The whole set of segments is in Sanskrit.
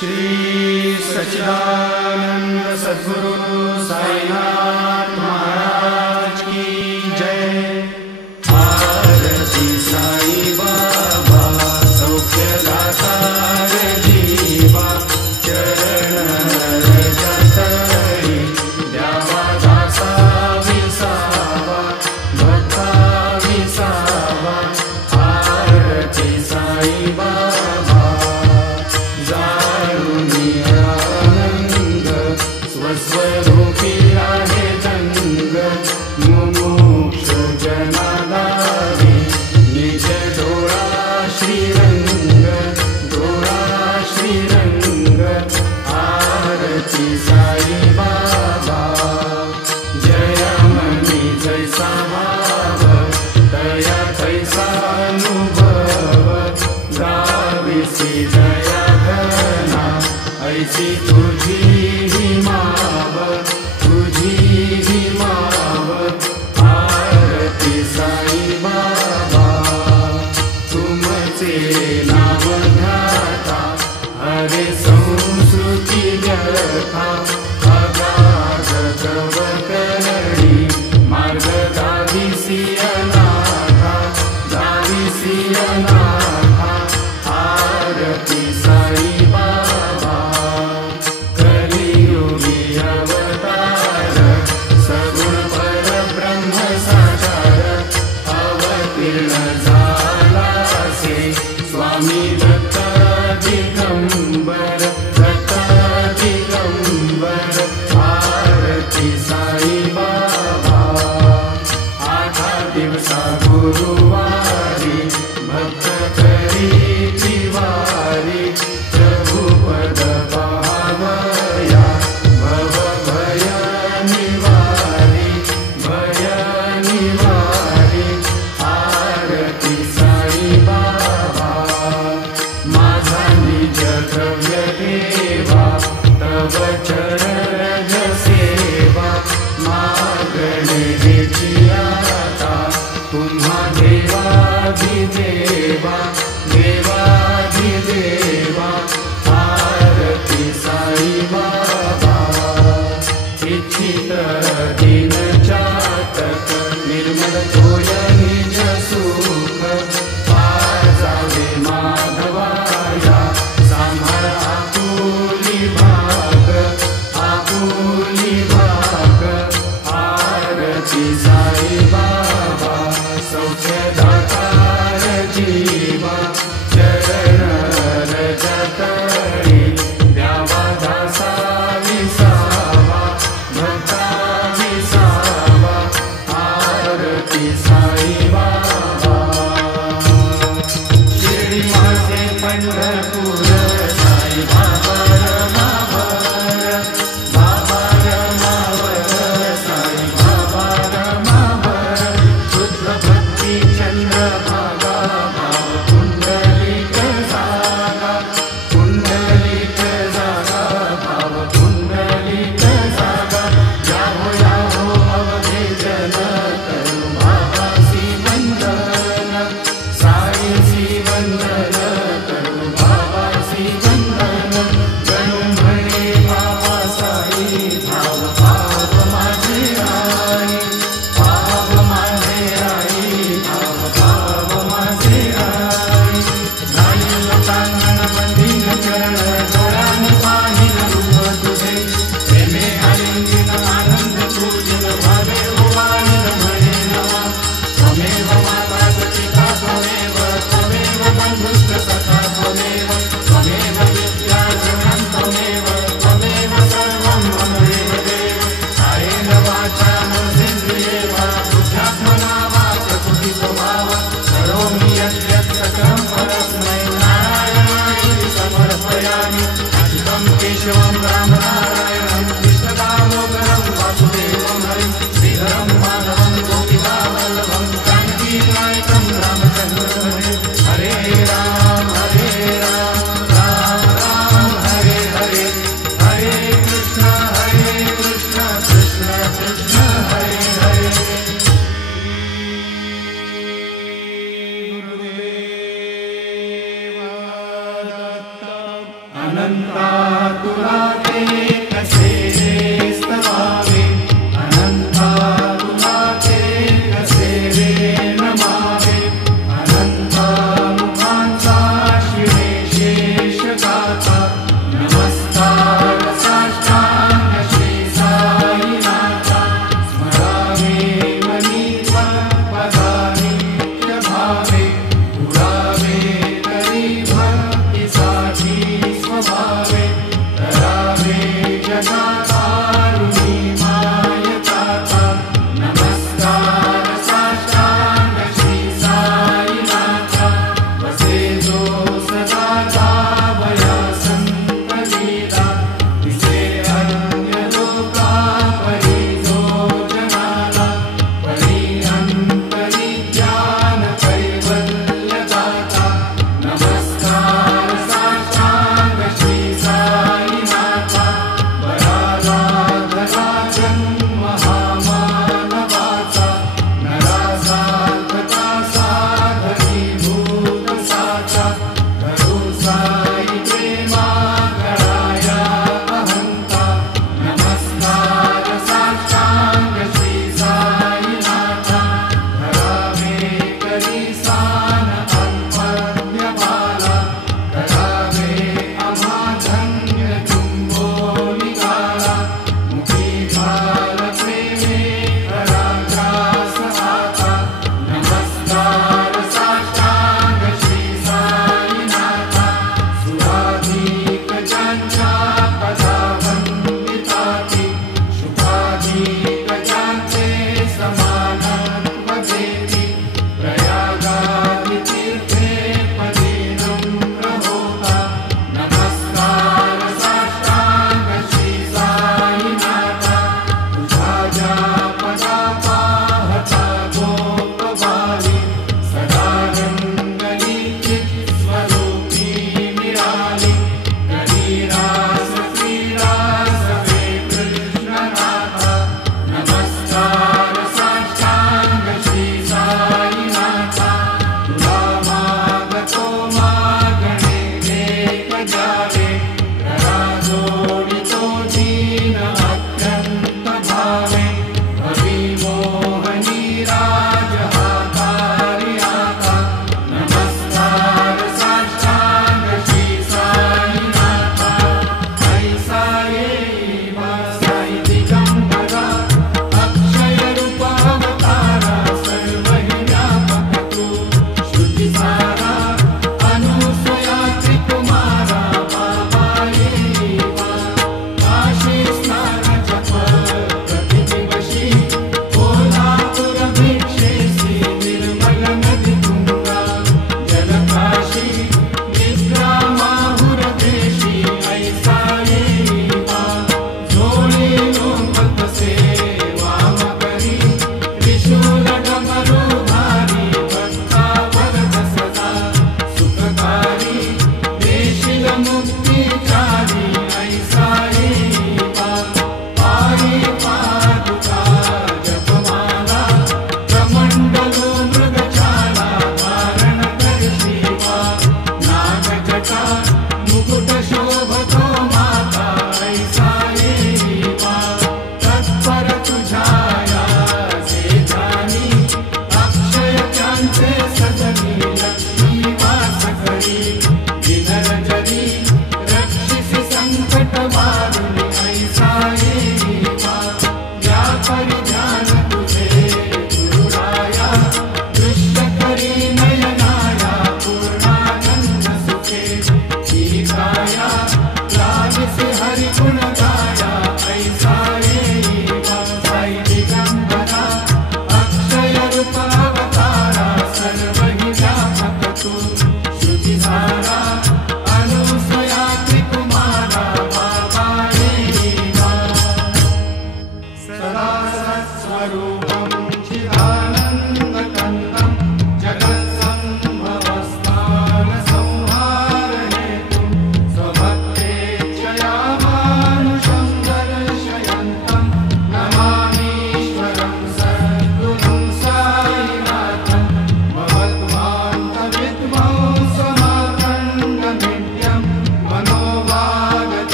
श्री सच्चिदानंद सद्गुरु साईनाथ महाराज की जय। आरती साई बाबा सौख्यदाता जीवा, चरण रजतरी द्यावा दासा विसावा, भक्ता विसावा। आरती साई बाबा स्वरूपी आहे जंग, मुमुक्ष जनादारी निज डोळा श्रीरंग, डोळा श्रीरंग। आरती साई बाबा जय मनी जैसा भाव, दया तैसा अनुभव। गाविसी दया घना ऐसी तुझी माव, तुझी ही माव। आरती साई बाबा तुमचे नाव ध्याता, हरे संस्कृती व्यथा। अगाध तव करणी मार्ग दाविसी अनाथा, दाविसी अनाथा। आरती साई बाबा कलियुगी अवतार, सगुण परब्रह्म साकार। अवतीर्ण झालासे स्वामी दत्त दिगंबर, दत्त दिगंबर। आरती साई बाबा आठा दिवसा गुरुवारी, भक्त करी तिवारी। प्रभुपद पावया भव भय निवारी, भय निवारी। आरती साई बाबा माझा निज द्रव्य देवा, तव चरण सेवा। मागणे देची आता तुम्हा देवाधिदेवा, देवाधिदेवा। आरती साई बाबा इच्छित दिन चातक, निर्मल होय निज सुख। पाजावे माधवाया सांभाळ आपुली भाग, आपुली भाग। आरती साई बाबा सौख्यदाता जीवा, चरण रजतरी द्यावा दासा विसावा, भक्ता विसावा। आरती साई बाबा शिर्डी माझे पंढरपूर, साई बाबा रमावर, बाबा रमावर, साई बाबा रमावर। शुद्ध भक्ती चंद्रभागा, भाव पुंडलिक जागा, पुंडलिक जागा, भाव पुंडलिक जागा। याहो याहो अवधेजन, करू बाबासी वंदन, साईसी वंदन, करू बाबासी वंदन। गणू म्हणे बाबा साई, भाव भाव माझे आई, भाव माझे आई, भाव भाव माझे आई। जाईल लोकांगण बंधीन चरण, डोळ्याने पाहिल रूप तुझे। प्रेमे आलिंगन आनंद पूजन, भावे उभारिल म्हणे नवा। त्वमेव माता पिता त्वमेव, त्वमेव बंधुश्च सखा त्वमेव। त्वमेव विद्या जगन् त्वमेव, त्वमेव सर्वं मम देव। कायेन वाचा मनसेन्द्रिये वा, बुद्ध्यात्मना वा प्रकृति स्वभाव। करोमि यद्यत् सकलं परस्मै नारायणाय अनंता तुला ते कसे रे स्तवावे, अनंता तुला ते कसे रे नमावे, अनंता मुखांचा शिवे शेष गाथा, नमस्कार साष्टांग श्री साईनाथा, स्मरावे मनी त्वत्पदानि नित्य भावे, पुरावे तरी भक्तीसाठी स्वभावे, करावे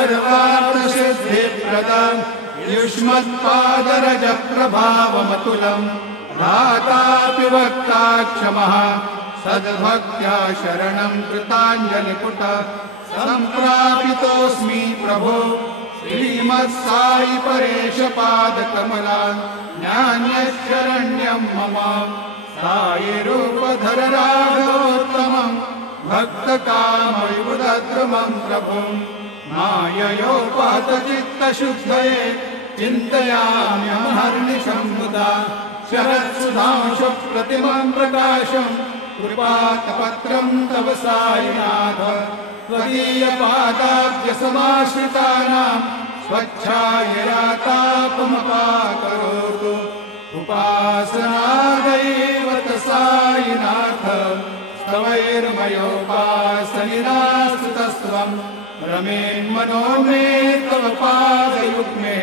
सर्वार्थसिद्धिप्रदम् युष्मत्पादरजप्रभावमतुलम् धातापि वक्ता क्षमः सद्भक्त्या शरणं कृताञ्जलिपुट सम्प्रापितोऽस्मि प्रभो श्रीमत्साई परेशपादकमला नान्यशरण्यं मम साई रूपधर राघवोत्तमं भक्तकामविबुधद्रुमं प्रभुं माययोपहतचित्तशुद्धये चिन्तयाम्यहर्निशं मुदा शरत्सुधांशुप्रतिमं प्रकाशं कृपातपत्रं तव साईनाथ त्वदीयपादाब्जसमाश्रितानां स्वच्छायया तापमपाकरोतु उपासनादैवत साईनाथ स्तवैर्मयोपासनिरास्तुतस्त्वं रमेन्मनो मे तव पादयुग्मे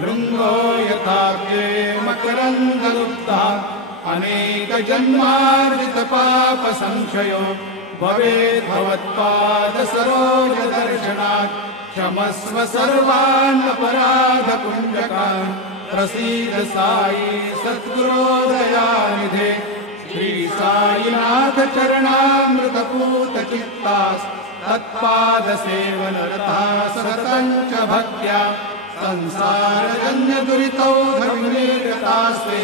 भृङ्गो यथाब्जे मकरन्दलुप्ता अनेकजन्मार्जितपापसंशयो भवेत् भवत्पादसरोजदर्शनात् क्षमस्व सर्वान् अपराधपुण्यकान् प्रसीद साई सद्गुरो दयानिधे श्री साईनाथ चरणामृतपूतचित्तास् तत्पादसेवनरता सततं च भक्त्या संसारजन्यदुरितौ धर्मनिरतास्ते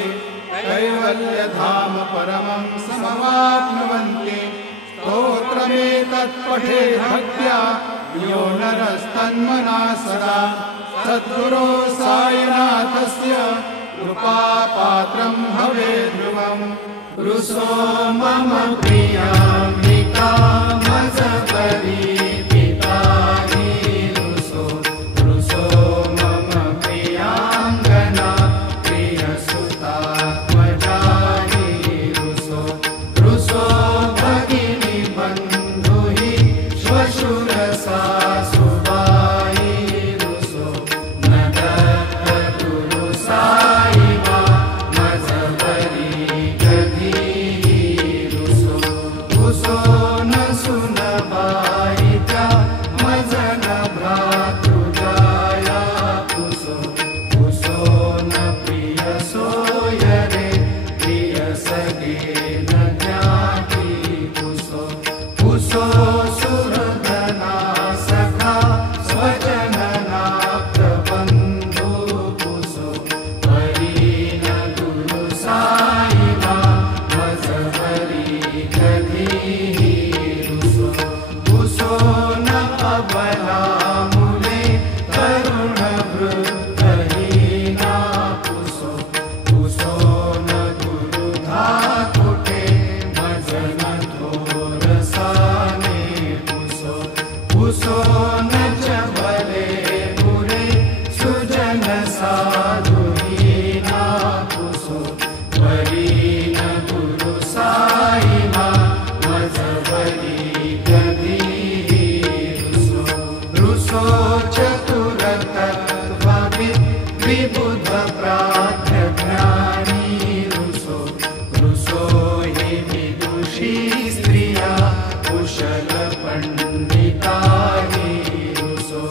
कैवल्यधाम परमं समवाप्नुवन्ति स्तोत्रमेतत्पठे भक्त्या यो नरस्तन्मना सदा सद्गुरो साईनाथस्य कृपापात्रं भवेत् ध्रुवम् रुसो मम प्रियाम्बिका मजबरी पिताहि रुसो रुसो मम प्रियाङ्गना प्रियसुता त्वजाहि रुसो रुसो भगिनी बन्धुहि श्वशुरसासुबायि रुसो न दत्तगुरु साई मा मजबरी रुसो न सुनबाई चा मजन भ्रातृजाया पुसो पुसो न प्रिय सोयरे प्रिय सगे न ज्ञाति पुसो पुसो सुरधना सखा स्वजनना प्रबन्धु पुसो परीन गुरु साई मा मजबरी रुसो न अबला मुले तरुण वृद्धहीना पुसो पुसो न गुरु धाकुटे मजन थोरसाने पुसो पुसो न चबले बुरे सुजन साधुहीना पुसो परीन गुरु साई मा मजबरी रुसो चतुरतत्त्वविद् विबुध प्राज्ञ ज्ञानी रुसो रुसो हि विदुषी स्त्रिया कुशल पंडिता हि रुसो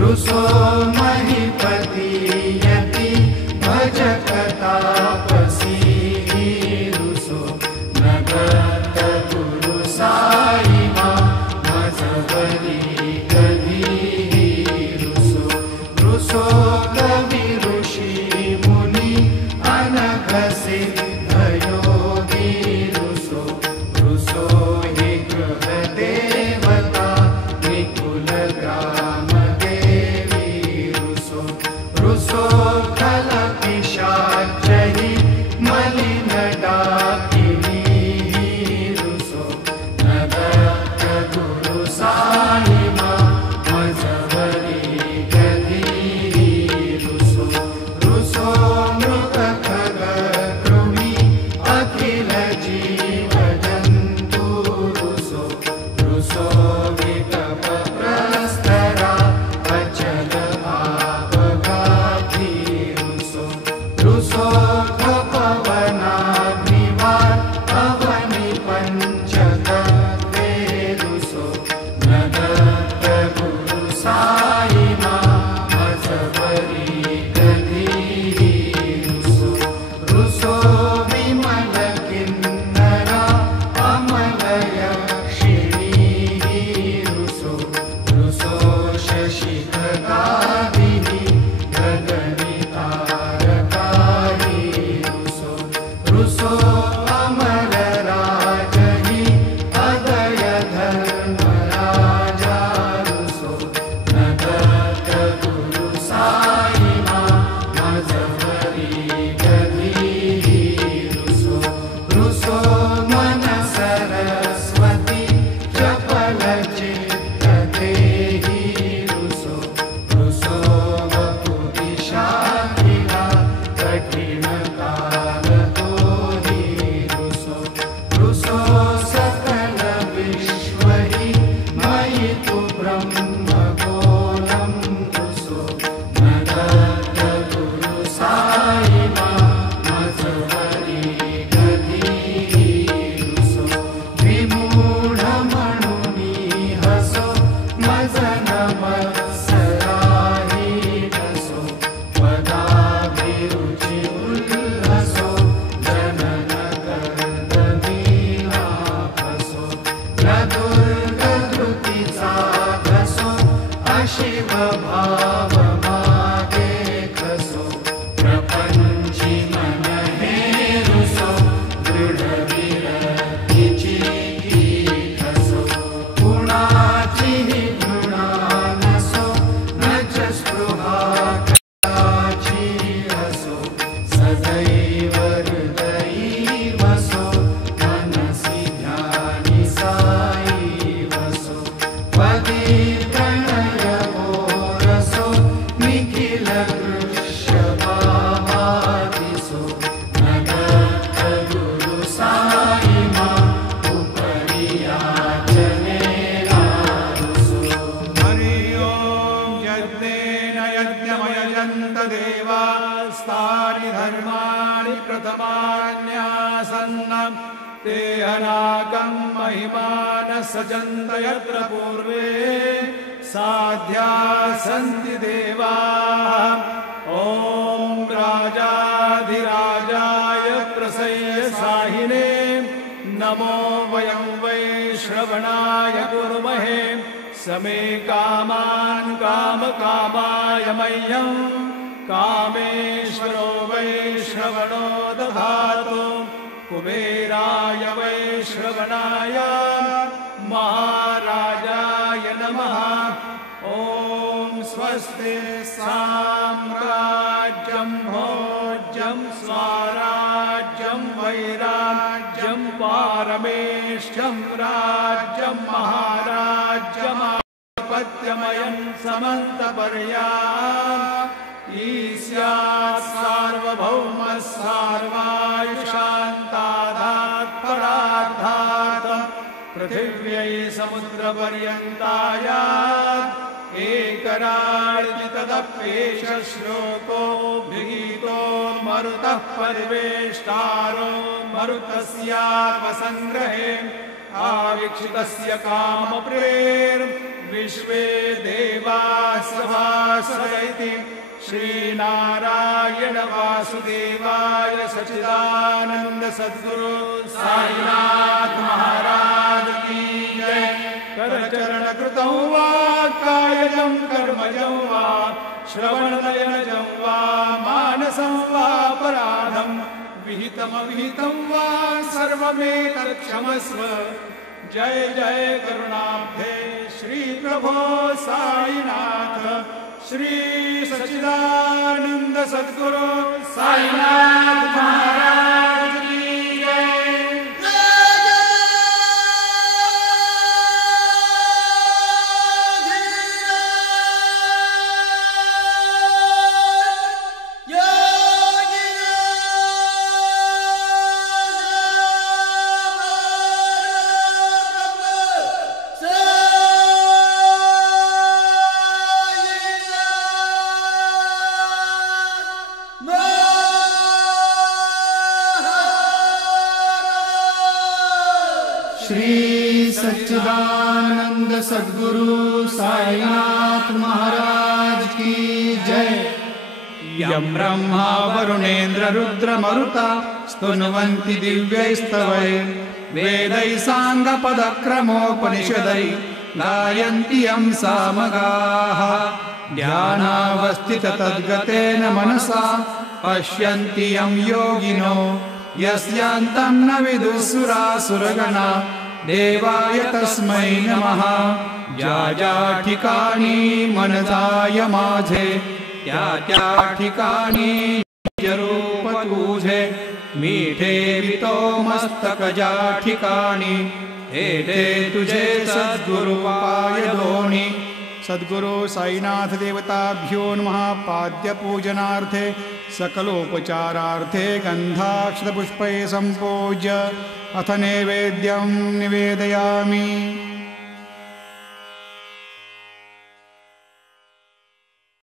रुसो महीपति यति भजक तापसी रुसो न दत्त गुरु साई मा मजबरी रुसो कवि ऋषि मुनि अनघ सिद्ध योगी रुसो रुसो हि गृह देवता निकुल ग्राम देवी रुसो रुसो खल पिशाचहि मलिन डाकिनी रुसो न दत्त गुरु साई मा मजबरी रुसो मृत खग कृमि अखिल जीव जन्तु रुसो ते अनाकं महिमानः सजन्त यत्र पूर्वे साध्या सन्ति देवाः। ॐ राजाधिराजाय प्रसय्यसाहिने नमो वयं वै श्रवणाय कुर्महे। समे कामान् कामकामाय मह्यं कामेश्वरो वै श्रवणो दधातु। कुबेराय वै श्रवणाय महाराजाय नमः। ॐ स्वस्ति साम्राज्यं भोज्यं स्वराज्यं वैराज्यं पारमेष्ठ्यं राज्यं महाराज्यमाधिपत्यमयं समन्तपर्याम् ईस्यात् सार्वभौमः सार्वायुषान्तादात् परार्धात् पृथिव्यै समुद्रपर्यन्ताय एकराळि तदप्येष श्लोको विहितो मरुतः परिवेष्टारो मरुतस्यापसङ्ग्रहे आवीक्षितस्य कामप्रेर्विश्वे देवाः सभासयति। श्रीनारायण वासुदेवाय सच्चिदानंद सद्गुरु साईनाथ महाराज की जय। करचरण कृतं वा कायजं कर्मजं वा श्रवणनयनजं वा मानसं वापराधं विहितमविहितं वा सर्वमेतत्क्षमस्व। जय जय करुणाब्धे श्री प्रभो साईनाथ श्री सच्चिदानंद सद्गुरु साईनाथ महाराज की जय। श्री सच्चिदानंद सद्गुरु साईनाथ महाराज की जय। यं ब्रह्मा वरुणेन्द्र रुद्र मरुता स्तुन्वन्ति दिव्यैस्तवैः वेदैः साङ्गपदक्रमोपनिषदैः गायन्ति यं सामगाः। ध्यानावस्थित तद्गतेन मनसा पश्यन्ति यं योगिनो यस्यान्तं न विदुःसुरासुरगणा देवाय तस्मै नमः। ज्या ज्या ठिकाणी मनताय माझे त्या त्या ठिकाणी रूप तुझे मीठे वितो मस्तक ज्या ठिकाणी हे ते तुझे सद्गुरु पाय दोणी। सद्गुरु साईनाथ देवताभ्यो नमः। पाद्य पूजनार्थे सकलोपचारार्थे गन्धाक्षतपुष्पैः सम्पूज्य अथ नैवेद्यं निवेदयामि।